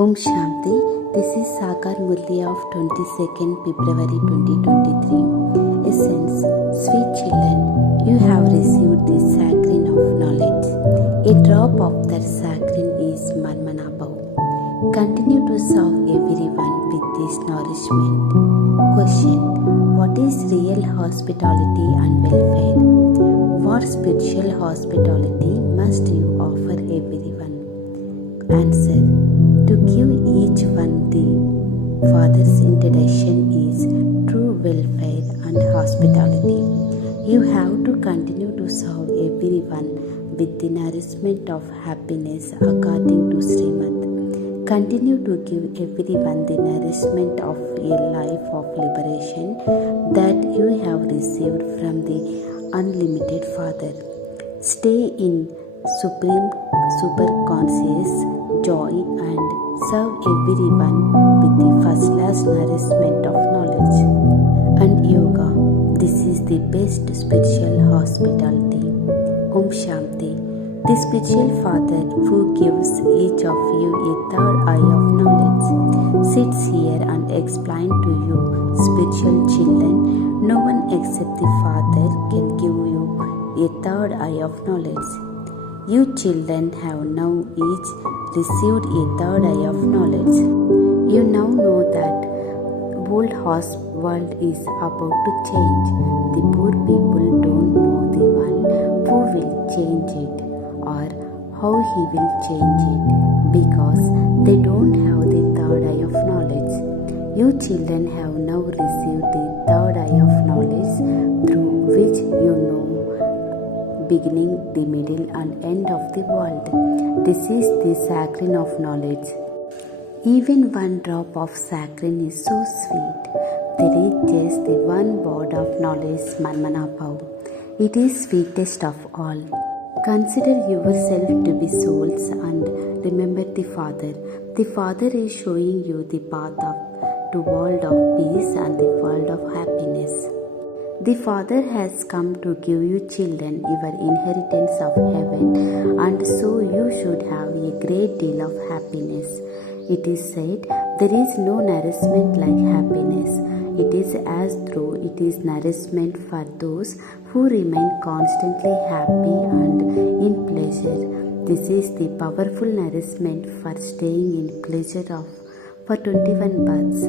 Om Shanti. This is Sakar Murli of 22nd February 2023. Essence. Sweet children, you have received the saccharin of knowledge. A drop of that saccharin is Marmana Bhav. Continue to serve everyone with this nourishment. Question. What is real hospitality and welfare? What spiritual hospitality must you offer everyone? Answer. To give each one the Father's introduction is true welfare and hospitality. You have to continue to serve everyone with the nourishment of happiness according to Srimad. Continue to give everyone the nourishment of a life of liberation that you have received from the unlimited Father. Stay in supreme superconscious joy and serve everyone with the first class nourishment of knowledge and yoga. This is the best spiritual hospitality. Om Shanti. The spiritual Father who gives each of you a third eye of knowledge sits here and explains to you, spiritual children. No one except the Father can give you a third eye of knowledge. You children have now each received a third eye of knowledge. You now know that old world is about to change. The poor people don't know the one who will change it or how he will change it because they don't have the third eye of knowledge. You children have now received the third eye of knowledge through which you know beginning, the middle and end of the world. This is the saccharin of knowledge. Even one drop of saccharin is so sweet. There is just the one word of knowledge, Marmana Bhav. It is sweetest of all. Consider yourself to be souls and remember the Father. The Father is showing you the path to world of peace and the world of happiness. The Father has come to give you children your inheritance of heaven, and so you should have a great deal of happiness. It is said, there is no nourishment like happiness. It is as though it is nourishment for those who remain constantly happy and in pleasure. This is the powerful nourishment for staying in pleasure for 21 births.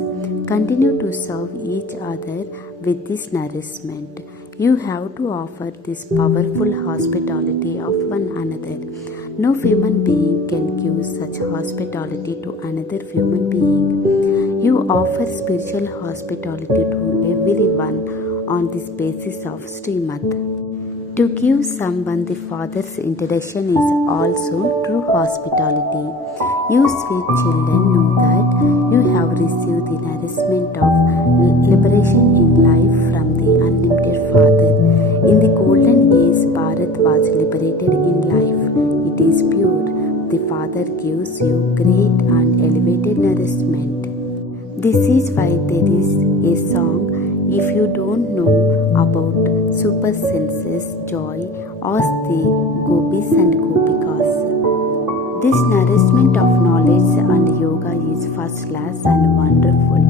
Continue to serve each other with this nourishment. You have to offer this powerful hospitality of one another. No human being can give such hospitality to another human being. You offer spiritual hospitality to everyone on this basis of Srimad. To give someone the Father's introduction is also true hospitality. You sweet children know that you have received the nourishment of liberation in life from the unlimited Father. In the golden age, Bharat was liberated in life. It is pure. The Father gives you great and elevated nourishment. This is why there is a song. If you don't know about super senses joy, ask the gopis and gopikas. This nourishment of knowledge and yoga is first class and wonderful,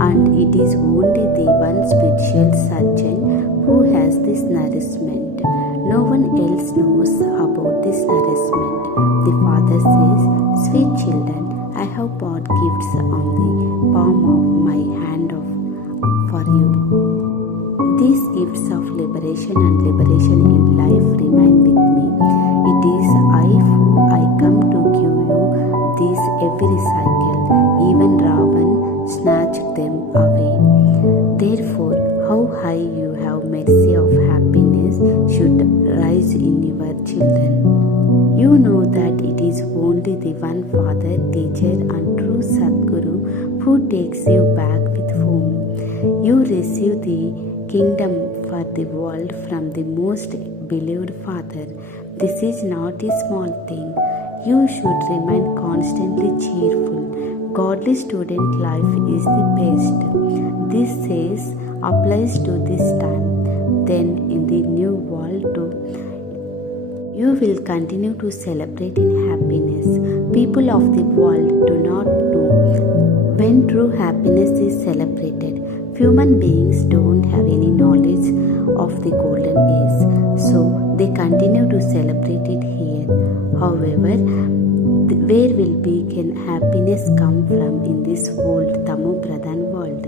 and it is only the one spiritual surgeon who has this nourishment. No one else knows about this nourishment. The Father says, sweet children, I have brought gifts on the palm of my hand for you. These gifts of liberation and liberation in life remain with me. It is I come to give you these every cycle. Even Ravan snatched them away. Therefore, how high you have mercy of happiness should rise in your children. You know that it is only the one Father, Teacher and true Sadguru who takes you back with whom you receive the kingdom for the world from the most beloved Father. This is not a small thing. You should remain constantly cheerful. Godly student life is the best. This says applies to this time. Then in the new world too. You will continue to celebrate in happiness. People of the world do not know when true happiness is celebrated. Human beings don't have any knowledge of the golden age, so they continue to celebrate it here. However, where will can happiness come from in this old Tamu Pradhan world?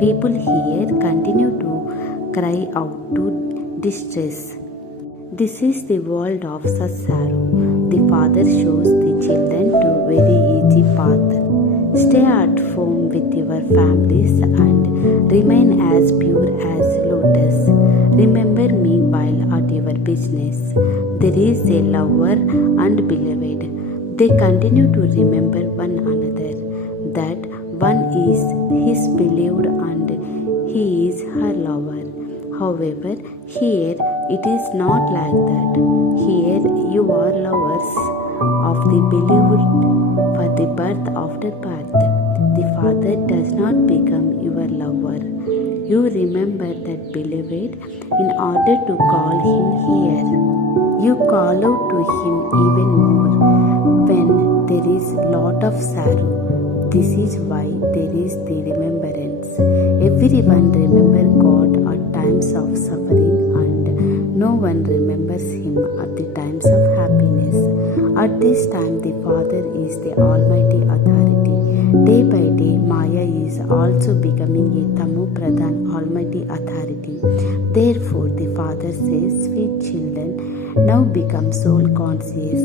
People here continue to cry out to distress. This is the world of such sorrow. The father shows the children to very easy path. Stay at home with your families and remain as pure as lotus. Remember me while at your business. There is a lover and beloved. They continue to remember one another. That one is his beloved and he is her lover. However, here it is not like that. Here you are lovers of the beloved for the birth after birth. The father does not become your lover. You remember that beloved in order to call him here. You call out to him even more when there is lot of sorrow. This is why there is the remembrance. Everyone remember God at times of suffering and no one remembers him at the times of happiness. At this time the Father is the Almighty Authority. Day by day Maya is also becoming a Tamu Pradhan Almighty Authority. Therefore the Father says, sweet children, now become soul conscious.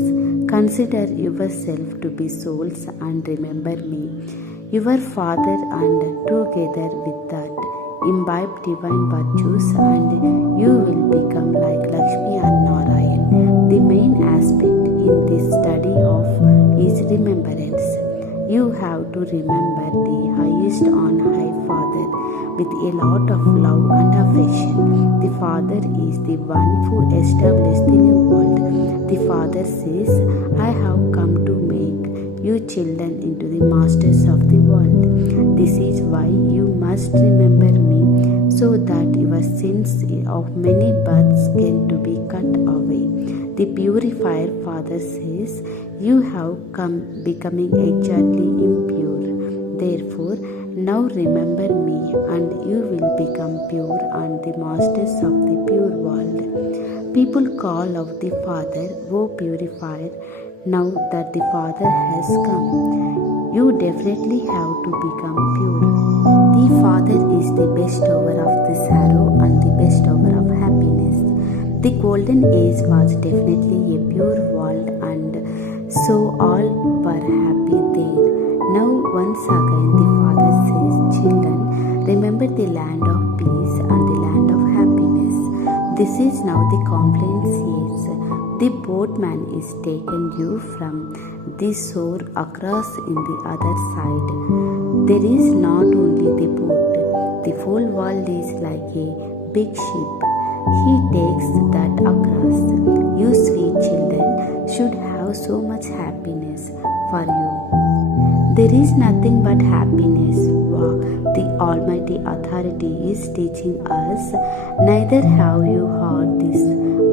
Consider yourself to be souls and remember me, your Father, and together with that imbibe divine virtues and you will become like Lakshmi and Narayan. The main aspect in this study of is remembrance. You have to remember the highest on high Father with a lot of love and affection. The Father is the one who established the new world. The Father says, I have come to make you children into the masters of the world. This is why you must remember me so that your sins of many births can to be cut away. The purifier Father says, you have come becoming exactly impure. Therefore, now remember me and you will become pure and the masters of the pure world. People call out the Father, O purifier, now that the Father has come. You definitely have to become pure. The Father is the bestower of the sorrow and the bestower of happiness. The golden age was definitely a pure world and so all were happy there. Now once again the Father says, children, remember the land of peace and the land of happiness. This is now the confluence years. The boatman is taken you from this shore across in the other side. There is not only the boat, the whole world is like a big ship. He takes that across. You sweet children should have so much happiness for you. There is nothing but happiness. Wow. The Almighty Authority is teaching us. Neither have you heard this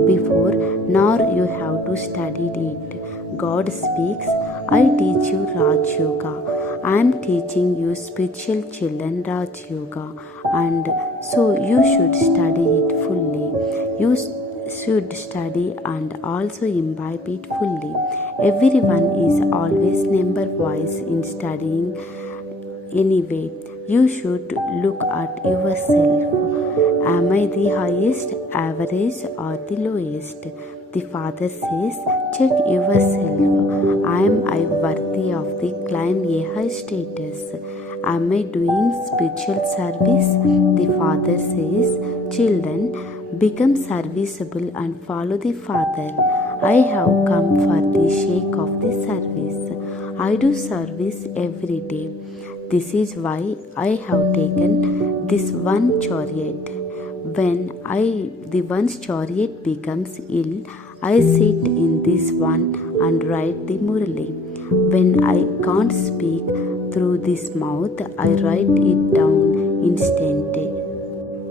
before, nor you have to study it. God speaks, I teach you Raj Yoga. I am teaching you spiritual children Raj Yoga, and so you should study it fully. You should study and also imbibe it fully. Everyone is always number wise in studying. Anyway, you should look at yourself. Am I the highest, average, or the lowest? The Father says, check yourself. Am I worthy of the climb a high status? Am I doing spiritual service? The Father says, children, become serviceable and follow the Father. I have come for the sake of the service. I do service every day. This is why I have taken this one chariot. When the one's chariot becomes ill, I sit in this one and write the Murli. When I can't speak through this mouth, I write it down instantly.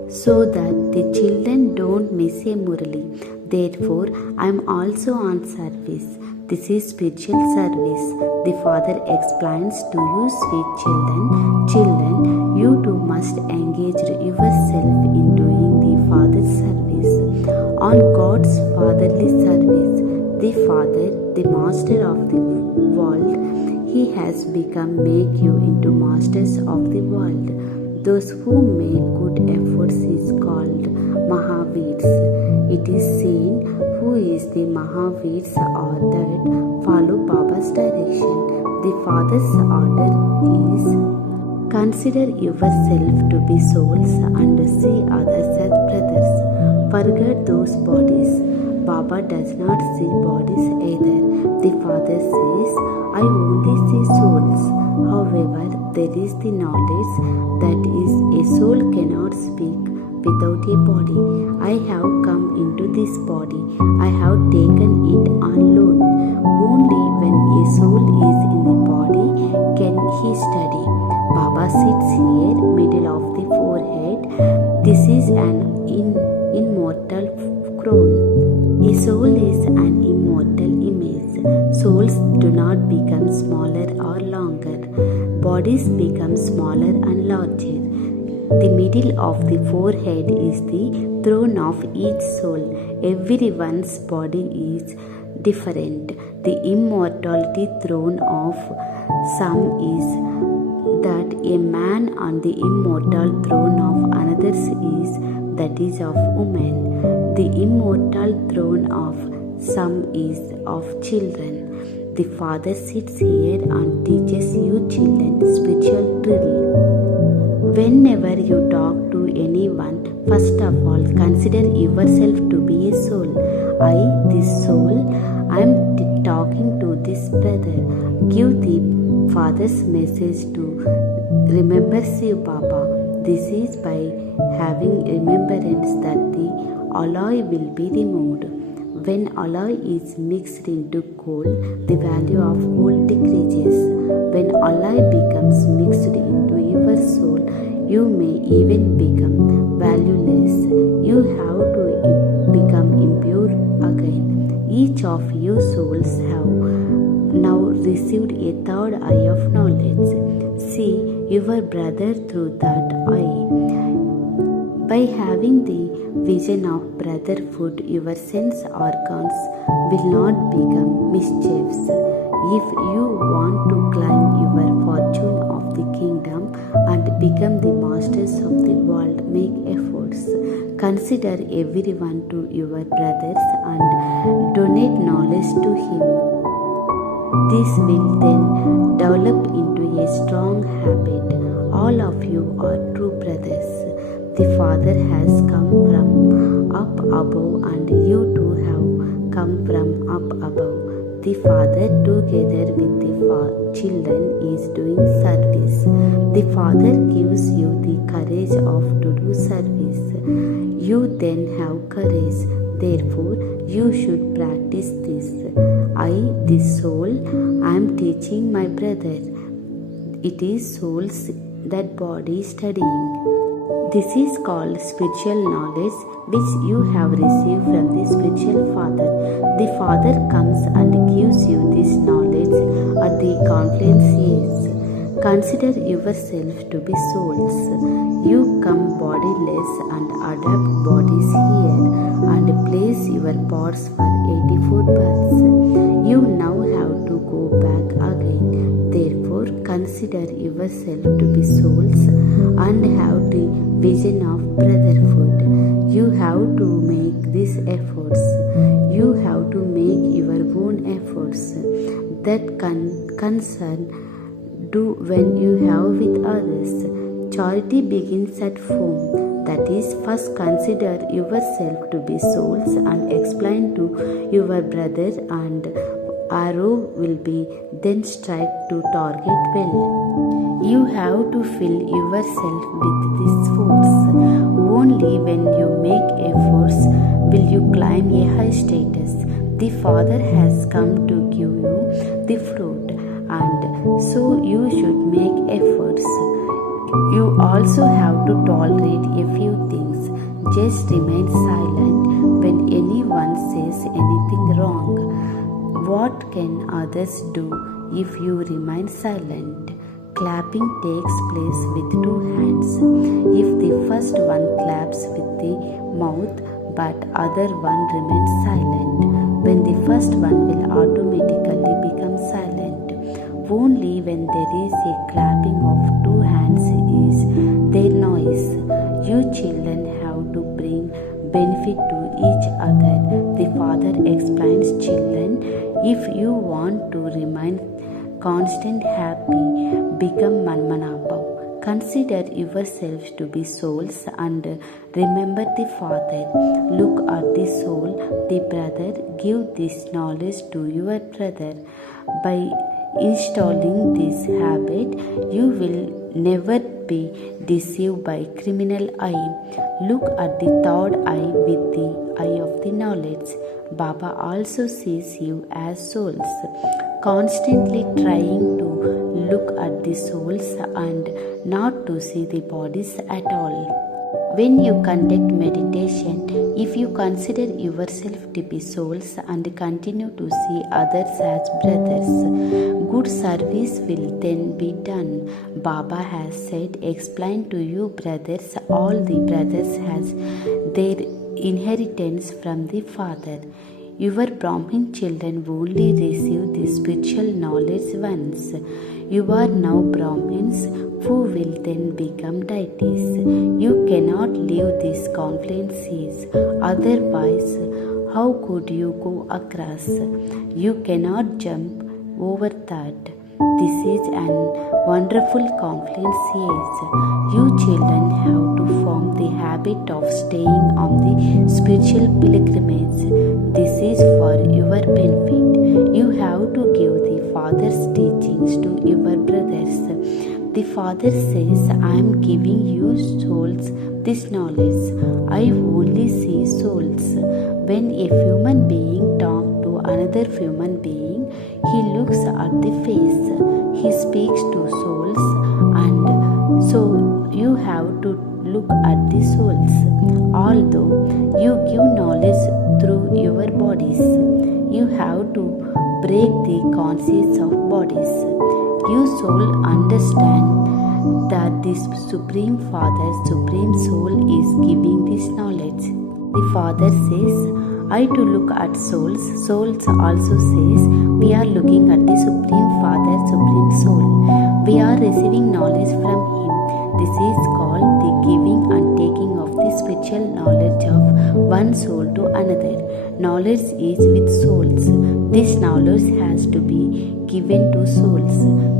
so that the children don't miss a Murli. Therefore, I am also on service. This is spiritual service. The Father explains to you, sweet children. Children, you too must engage yourself in doing the Father's service. On God's fatherly service, the Father, the Master of the world, He has make you into masters of the world. Those who make good efforts is called Mahaveers. It is seen who is the Mahaveers or that follow Baba's direction. The Father's order is consider yourself to be souls and see others as brothers. Forget those bodies. Baba does not see bodies either. The Father says, I only see souls. However, there is the knowledge that is a soul cannot speak without a body. I have come into this body. I have taken it on loan. Only when a soul is in the body can he study. Baba sits here, middle of the forehead. This is an immortal crown. A soul is an immortal image. Souls do not become smaller or longer. Bodies become smaller and larger. The middle of the forehead is the throne of each soul. Everyone's body is different. The immortality throne of some is that a man on the immortal throne of another is that is of woman. The immortal throne of some is of children. The Father sits here and teaches you children spiritual drill. Whenever you talk to anyone, first of all consider yourself to be a soul. I, this soul, I am talking to this brother. Give the Father's message to remember Shiv Baba. This is by having remembrance that the alloy will be removed. When alloy is mixed into gold, the value of gold decreases. When alloy becomes mixed into your soul, you may even become valueless. You have to become impure again. Each of you souls have now received a third eye of knowledge. See your brother through that eye. By having the vision of brotherhood, your sense organs will not become mischiefs. If you want to climb your fortune of the kingdom and become the masters of the world, make efforts. Consider everyone to your brothers and donate knowledge to him. This will then develop into a strong habit. All of you are true brothers. The Father has come from up above and you too have come from up above. The Father together with the children is doing service. The Father gives you the courage of to do service. You then have courage. Therefore, you should practice this. I, this soul, I am teaching my brother. It is souls that body studying. This is called spiritual knowledge which you have received from the spiritual Father. The Father comes and gives you this knowledge at the confluence years. Consider yourself to be souls. You come bodiless and adapt bodies here and place your parts for 84 births. You now have to go back again. Therefore, consider yourself to be souls and have the vision of brotherhood. You have to make these efforts. You have to make your own efforts that concern do when you have with others. Charity begins at home. That is, first consider yourself to be souls and explain to your brother, and arrow will be then strike to target well. You have to fill yourself with this force. Only when you make efforts will you climb a high status. The Father has come to give you the fruit, and so you should make efforts. You also have to tolerate a few things. Just remain silent when anyone says anything wrong. What can others do if you remain silent? Clapping takes place with two hands. If the first one claps with the mouth but other one remains silent, when the first one will automatically become silent. Only when there is a clapping of two hands is there noise. You children have to bring benefit to each other. The father explains, children, if you want to remain constant happy, become Manmanabhav. Consider yourselves to be souls and remember the Father. Look at the soul, the brother. Give this knowledge to your brother. By installing this habit, you will never be deceived by criminal eye. Look at the third eye with the eye of the knowledge. Baba also sees you as souls, constantly trying to look at the souls and not to see the bodies at all. When you conduct meditation, if you consider yourself to be souls and continue to see others as brothers, good service will then be done. Baba has said, explain to you brothers, all the brothers has their inheritance from the Father. Your Brahmin children only receive the spiritual knowledge once. You are now Brahmins who will then become deities. You cannot leave these confluences, otherwise how could you go across? You cannot jump over that. This is an wonderful confluence. You children have to form the habit of staying on the spiritual pilgrimage. This is for your benefit. You have to give the Father's teachings to your brothers. The Father says, I am giving you souls this knowledge. I only see souls. When a human being talks to another human being, he looks at the face. He speaks to souls, and so you have to look at the souls. Although you give knowledge through your bodies, you have to break the conscience of bodies. You soul understand that this Supreme Father, Supreme Soul is giving this knowledge. The Father says, I to look at souls. Souls also says, we are looking at the Supreme Father, Supreme Soul. We are receiving knowledge from Him. This is called the giving and taking of the spiritual knowledge of one soul to another. Knowledge is with souls. This knowledge has to be given to souls.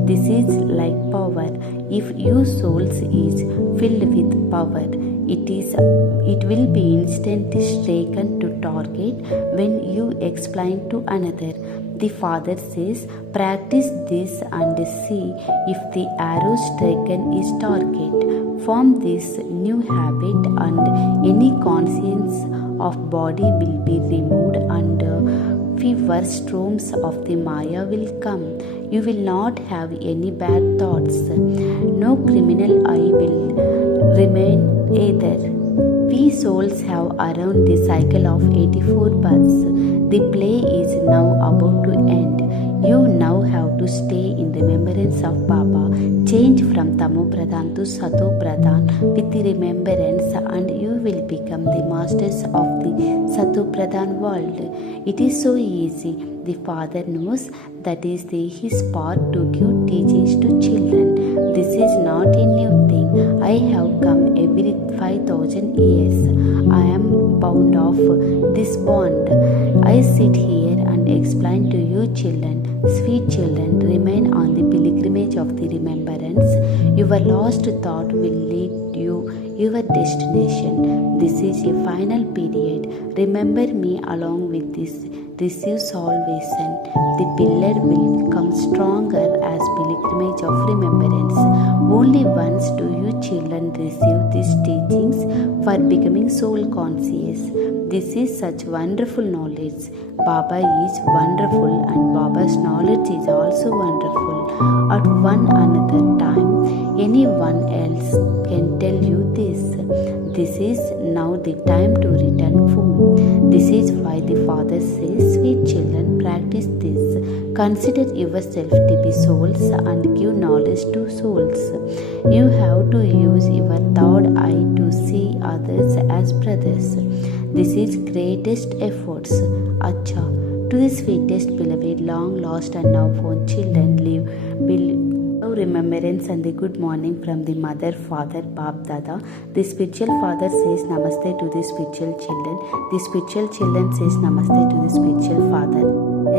This is like power. If your souls is filled with power, it will be instantly taken to target when you explain to another. The Father says, practice this and see if the arrow striken is target. Form this new habit and any conscience of body will be removed and fever storms of the Maya will come. You will not have any bad thoughts. No criminal eye will remain either. We souls have around the cycle of 84 births. The play is now about to end. You now have to stay in remembrance of Baba. Change from Tamo Pradhan to Sato Pradhan with the remembrance, and you will become the masters of the Sato Pradhan world. It is so easy. The Father knows that is his part to give teachings to children. This is not a new thing. I have come every 5,000 years. I am bound of this bond. I sit here and explain to you children. Sweet children, remain on the pilgrimage of the remembrance. Your lost thought will lead you your destination. This is a final period. Remember me along with this. Receive salvation. The pillar will become stronger as pilgrimage of remembrance. Only once do you children receive these teachings for becoming soul conscious. This is such wonderful knowledge. Baba is wonderful and Baba's knowledge is also wonderful. At one another time, anyone else can tell you this. This is now the time to return home. This is why the Father says, sweet children, practice this. Consider yourself to be souls and give knowledge to souls. You have to use your third eye to see others as brothers. This is greatest efforts. Acha. To the sweetest beloved, long lost and now found children, live remembrance and the good morning from the mother, father, Bap Dada. The spiritual father says namaste to the spiritual children. The spiritual children says namaste to the spiritual father.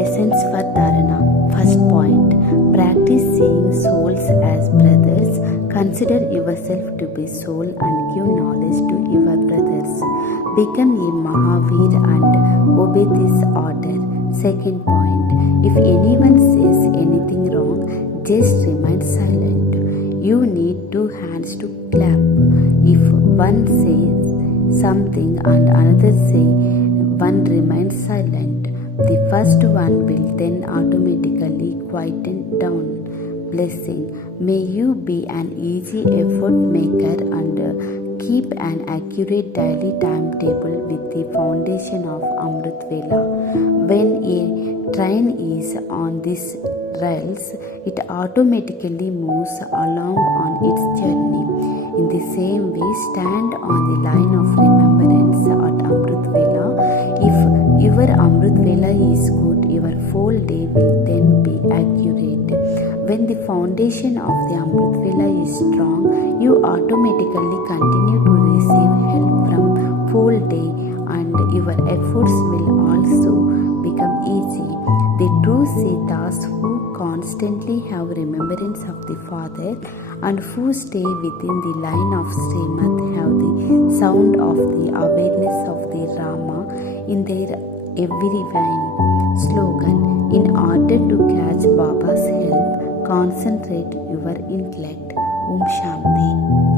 Essence for Dharana. First point. Practice seeing souls as brothers. Consider yourself to be soul and give knowledge to your brothers. Become a Mahavir and obey this order. Second point. If anyone says anything wrong, just remain silent. You need two hands to clap. If one says something and another one remains silent, the first one will then automatically quieten down. Blessing. May you be an easy effort maker and keep an accurate daily timetable with the foundation of Amrit Vela. When a train is on these rails, it automatically moves along on its journey. In the same way, stand on the line of remembrance at Amrit Vela. If your Amrit Vela is good, your whole day will then be accurate. When the foundation of the Amrit Vela is strong, you automatically continue to receive help from whole day and your efforts will also become easy. The true Siddhas who constantly have remembrance of the Father and who stay within the line of Srimad have the sound of the awareness of the Rama in their every vein. Slogan. In order to catch Baba's help, concentrate your intellect. Om Shanti.